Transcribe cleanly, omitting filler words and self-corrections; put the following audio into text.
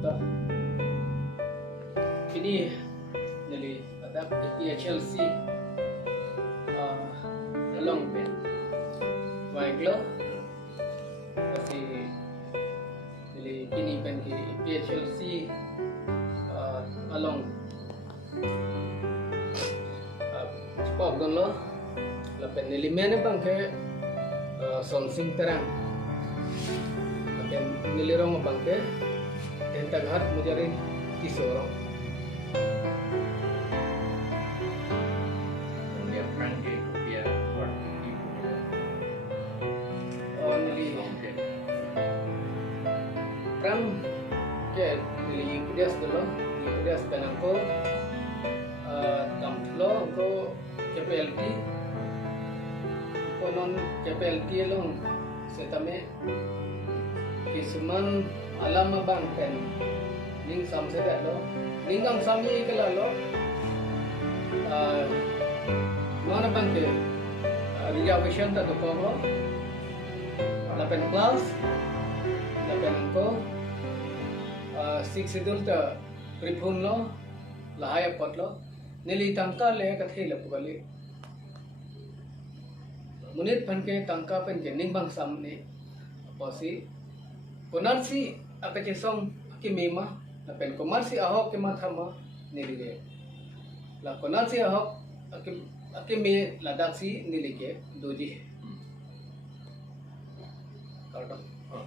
tak ini dari ada Chelsea long pen baik lo kasi dari ini pen ki Chelsea along cepat kan lo lapen nilimen bang ke sonsing terang lapen nilirong bang ke tentang hat mujarin tisorong dia perang ke dia buat ibu nili perang ke nili kudias dulu kudias kanang ko tamplo ko KPLT konon KPLT long setame kisuman alam bang pen ning samseda lo ninggang sami kala lo mana bang ke reservation ta ko lo lapen class lapen ko 6 schedule ta prepun lo lahaya pot lo nili tangka le ka thela pugale munit pan ke tangka pen ke ning bang sam ni posi konar si akache song ki mema la pen komar si ahok ke mathama nilige la konar si ahok ake me ladak si nilige doji karton oh,